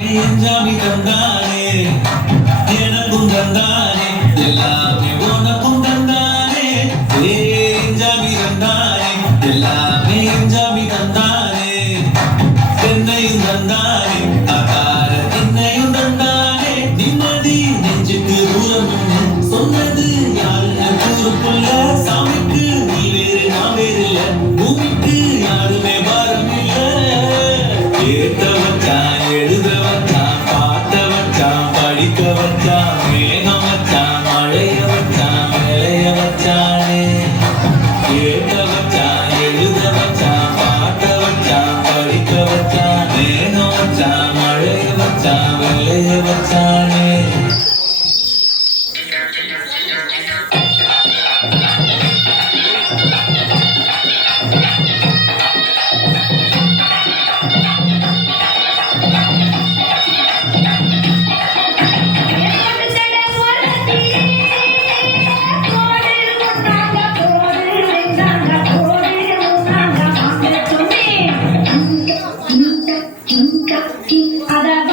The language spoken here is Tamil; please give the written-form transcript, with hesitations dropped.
எஞ்சாமி தந்தானே எனக்கும் தந்தானே எல்லாமே உனக்கும் தந்தானே எஞ்சாமி தந்தானே எல்லாமே எஞ்சாமி தந்தானே தென்னையும் தந்தானே அகார திண்ணையும் தந்தானே நிம்மதி நெஞ்சுக்கு தூரம் சொன்னது யாருன்னு கூறுக்குள்ள சாமிக்கு நீ வேறு நான் வேறு இல்ல பூமிக்கு யாருமே பாரம் இல்ல ஏத்த வச்சான் எழுத வச்சான் பாட்ட வச்சான் படிக்க வச்சான் மேகம் வச்சான் மழைய வச்சான் விளைய வச்சானே ஏத்த வச்சான் எழுத வச்சான் பாட்ட வச்சான் படிக்க வச்சான் மேகம் வச்சான் மழைய வச்சான் விளைய வச்சானே Ada